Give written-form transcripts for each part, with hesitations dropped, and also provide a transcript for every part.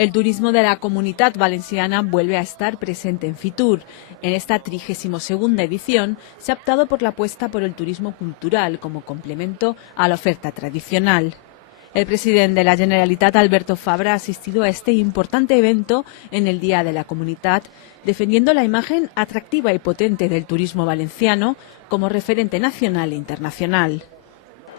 El turismo de la Comunitat Valenciana vuelve a estar presente en Fitur. En esta 32ª edición se ha optado por la apuesta por el turismo cultural como complemento a la oferta tradicional. El presidente de la Generalitat, Alberto Fabra, ha asistido a este importante evento en el Día de la Comunitat, defendiendo la imagen atractiva y potente del turismo valenciano como referente nacional e internacional.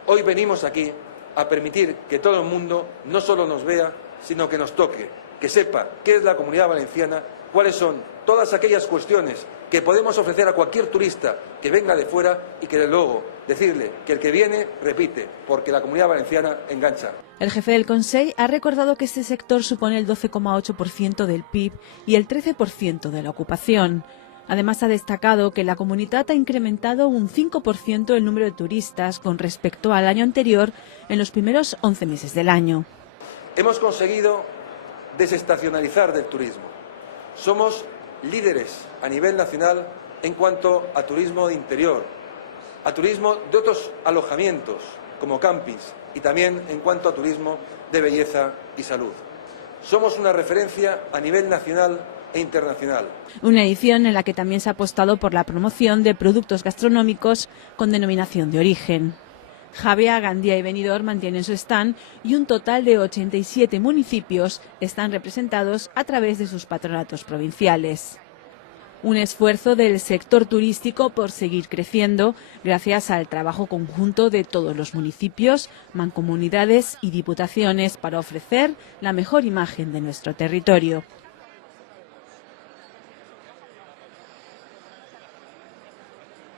Hoy venimos aquí a permitir que todo el mundo no solo nos vea, sino que nos toque, que sepa qué es la Comunidad Valenciana, cuáles son todas aquellas cuestiones que podemos ofrecer a cualquier turista que venga de fuera y que luego decirle que el que viene repite, porque la Comunidad Valenciana engancha. El jefe del Consell ha recordado que este sector supone el 12,8% del PIB y el 13% de la ocupación. Además, ha destacado que la Comunitat ha incrementado un 5% el número de turistas con respecto al año anterior en los primeros 11 meses del año. Hemos conseguido desestacionalizar del turismo. Somos líderes a nivel nacional en cuanto a turismo de interior, a turismo de otros alojamientos como campings y también en cuanto a turismo de belleza y salud. Somos una referencia a nivel nacional e internacional. Una edición en la que también se ha apostado por la promoción de productos gastronómicos con denominación de origen. Javea, Gandía y Benidorm mantienen su stand y un total de 87 municipios están representados a través de sus patronatos provinciales. Un esfuerzo del sector turístico por seguir creciendo gracias al trabajo conjunto de todos los municipios, mancomunidades y diputaciones para ofrecer la mejor imagen de nuestro territorio.